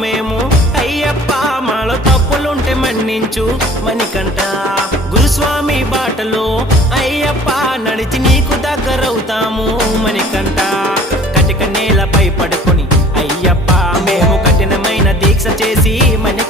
మేము అయ్యప్ప మాలో తప్పులుంటే మన్నించు మణికంఠ గురుస్వామి బాటలో అయ్యప్ప నడిచి నీకు దగ్గరవుతాము మణికంఠ కటిక నేలపై పడుకొని అయ్యప్ప మేము కఠినమైన దీక్ష చేసి మణికంఠ